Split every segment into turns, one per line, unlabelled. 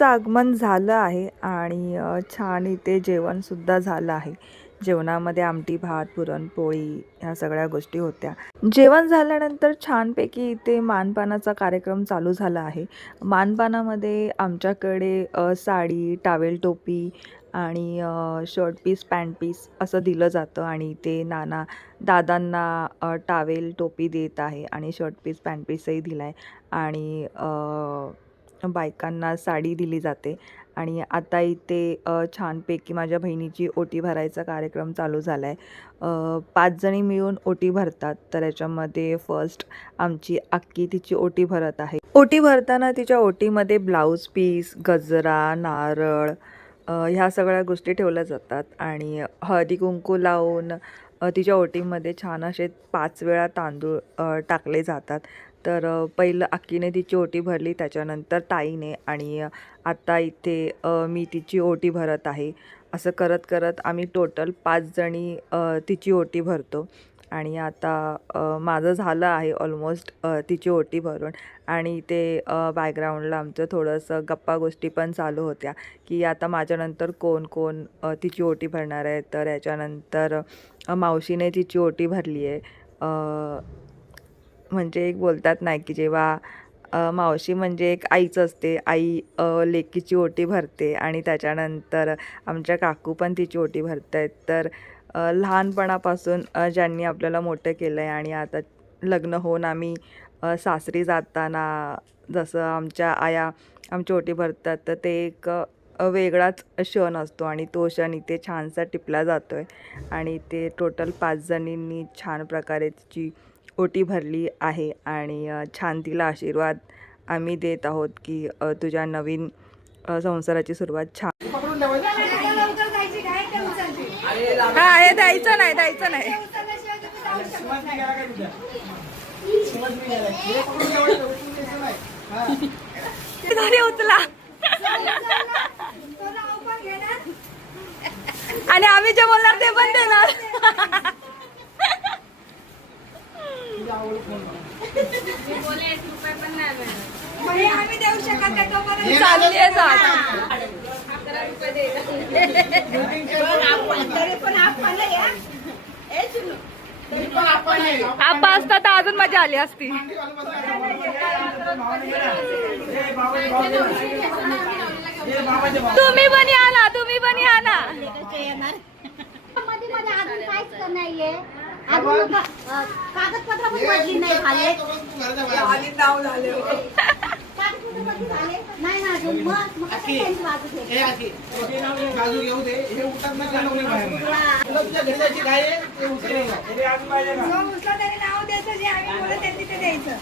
गणपतीचं आगमन झालं आहे आणि छान इथे जेवणसुद्धा झालं आहे. जेवणामध्ये आमटी भात पुरणपोळी ह्या सगळ्या गोष्टी होत्या. जेवण झाल्यानंतर छानपैकी इथे मानपानाचा कार्यक्रम चालू झाला आहे. मानपानामध्ये आमच्याकडे साडी टावेल टोपी आणि शर्ट पीस पॅन्ट पीस असं दिलं जातं आणि ते नाना दादांना टावेल टोपी देत आहे आणि शर्ट पीस पॅन्ट पीसही दिला आहे आणि बायकांना साडी दिली जाते. आणि आता इथे छानपैकी माझ्या बहिणीची ओटी भरायचा कार्यक्रम चालू झाला आहे पाच जणी मिळून ओटी भरतात. तर याच्यामध्ये फर्स्ट आमची अक्की तिची ओटी भरत आहे. ओटी भरताना तिच्या ओटीमध्ये ब्लाऊज पीस गजरा नारळ ह्या सगळ्या गोष्टी ठेवल्या जातात. आणि हळदी कुंकू लावून तिच्या ओटीमध्ये छान असे पाच वेळा तांदूळ टाकले जातात. तर पहिलं अक्कीने तिची ओटी भरली त्याच्यानंतर ताईने आणि आता इथे मी तिची ओटी भरत आहे. असं करत करत आम्ही टोटल पाच जणी तिची ओटी भरतो. आणि आता माझं झालं आहे ऑलमोस्ट तिची ओटी भरून. आणि इथे बॅकग्राऊंडला आमचं थोडंसं गप्पा गोष्टी पण चालू होत्या की आता माझ्यानंतर कोण कोण तिची ओटी भरणार आहे? तर याच्यानंतर मावशीने तिची ओटी भरली आहे. म्हणजे एक बोलतात नाही की जेव्हा मावशी म्हणजे एक आईच असते आई लेकीची ओटी भरते आणि त्याच्यानंतर आमच्या काकू पण तिची ओटी भरत आहेत तर लहानपणापासून ज्यांनी आपल्याला मोठं केलं आहे आणि आता लग्न होऊन आम्ही सासरी जाताना जसं आमच्या आया आमची ओटी भरतात तर ते एक वेगळाच क्षण असतो आणि तो क्षण इथे छानसा टिपला जातो आहे आणि ते टोटल पाच जणींनी छान प्रकारे तिची ओटी भरली आहे आणि छान तिला आशीर्वाद आम्ही देत आहोत की तुझ्या नवीन संसाराची सुरुवात छान हा हे द्यायचं नाही द्यायचं नाही. उचला. आणि आम्ही जे बोलणार ते पण देणार.
आम्ही देऊ शकत नाही तोपर्यंत
चालली आहे साठ
तरी पण आपण या ए सुनू
आप्पा असता तर अजून मजा आली असती. तुम्ही पण या ना तुम्ही पण या ना.
मध्ये मध्ये अजून काहीच नाहीये. अजून कागदपत्र पण बदली नाही झाले. कागदपत्र बदली झाले? नाही ना अजून. मग मग कसं त्यांची बाजू घ्यायची?
बाजू घेऊ दे. हे उठत नाही का नवरी बाहेर नाही. तुला तुझ्या घरी जायची काय आहे? ते.
जो उचला त्याने नाव द्यायचं जे आम्ही बोलत त्यांनी ते द्यायचं.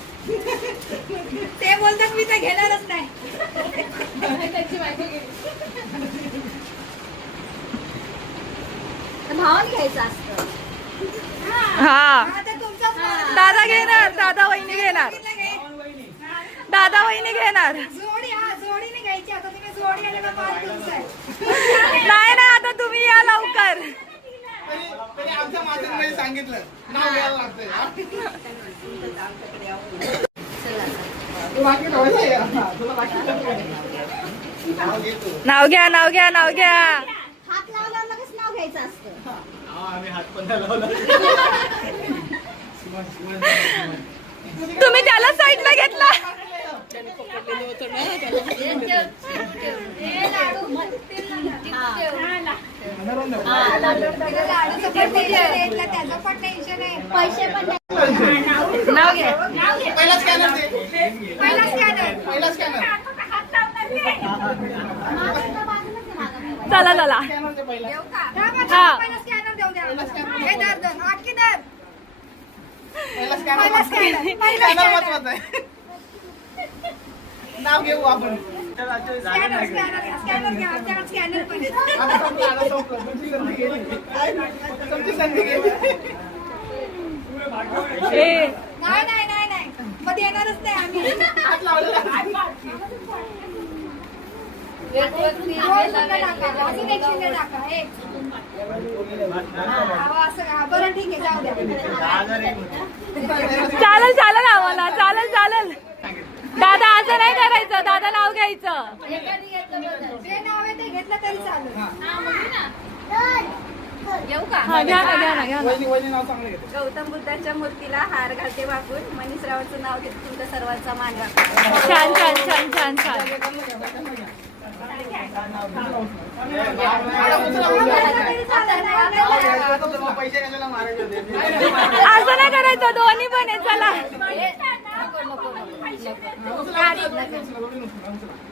ते बोलतात मी ते घेणारच नाही.
तर भावाने घ्यायचं असतं.
हा.
आता तुमचा
दादा घेणार दादा वहिनी घेणार. दादा वहिनी घेणार.
जोडी हा जोडीने घ्यायची. आता तुम्ही जोडी आले का पाच तुमचं. आहे
नाही नाही आता तुम्ही या लवकर.
नाव
घ्या नाव घ्या नाव घ्या.
लगेच नाव घ्यायचं असतं.
हा, आम्ही हात पण नाही लावला.
तुम्ही त्याला साईडला घेतला.
लाडूचं पण टेन्शन आहे त्याचं पण टेन्शन आहे
पैसे पण नाही.
नाव घ्या.
पहिला स्कॅनर दे.
पहिला स्कॅनर
पहिला स्कॅनर
मागच्या बाजूलाच आहे मागं.
चला चला.
स्कॅनर दे पहिला.
देऊ का?
नाव घेऊ आपण. तुमची संधी गेली
नाही नाही नाही नाही. मग देणारच नाही आम्ही. शून्य टाका अजून एक टाका एक हा? बरं ठीक आहे जाऊ द्या
चालेल चालेल आम्हाला चालेल चालेल.
दादा असं नाही करायचं दादा नाव घ्यायचं.
जे नाव आहे ते घेतलं तरी चालेल
हा
गौतम बुद्धाच्या मूर्तीला हार घालते वाकून मनीष रावळचं नाव घेते तुमच्या सर्वांचा मान राखून
छान छान छान छान छान
पैसे कशाला मारायचे होते
असं नाही करायचं दोन्ही पण आहे चला.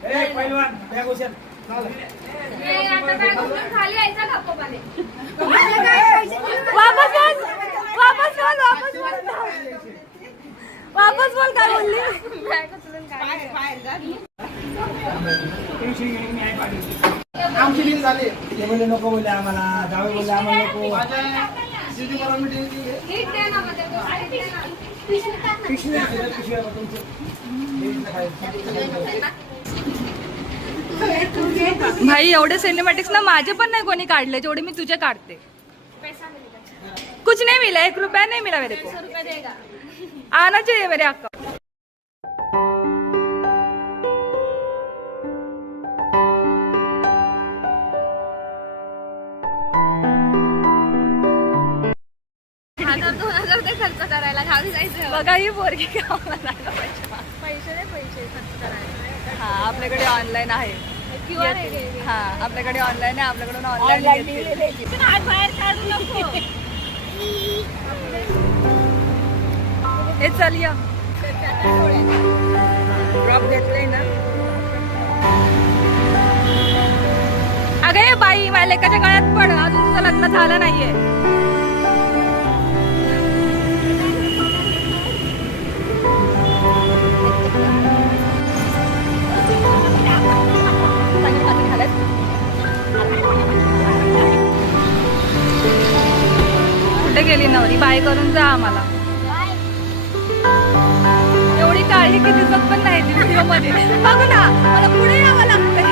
ए, पहिलवान, बॅग उचल.
वापस बोल वापस बोल वापस बोल वापस बोल काय बोलली
आमची डील झाली ते बोलले नको बोलले आम्हाला जावे बोलले आम्हाला नको.
भाई एवढे सिनेमॅटिक्स ना माझे पण नाही कोणी काढले जेवढे मी तुझे काढते. कुछ नहीं मिला एक रुपया नहीं मिला मेरे को. आना चाहिए मेरे अक्का
गावी जायचं
बघा ही पोरगी पैसे
पैसे नाही पैसे खर्च करायला
हा आपल्याकडे ऑनलाईन आहे.
आहे
हा आपल्याकडे ऑनलाईन आहे आपल्याकडून ऑनलाईन
बाहेर काढू नको.
हे चल या.
ड्रॉप घेतले ना.
अगं बाई माझ्या लेकाच्या गळ्यात पड. अजून तुझं लग्न झालं नाहीये. कुठे गेली नवरी? बाय करून जा आम्हाला. एवढी काळी की दिसत पण नाही व्हिडिओ हो मध्ये बघ ना मला पुढे यावं लागतं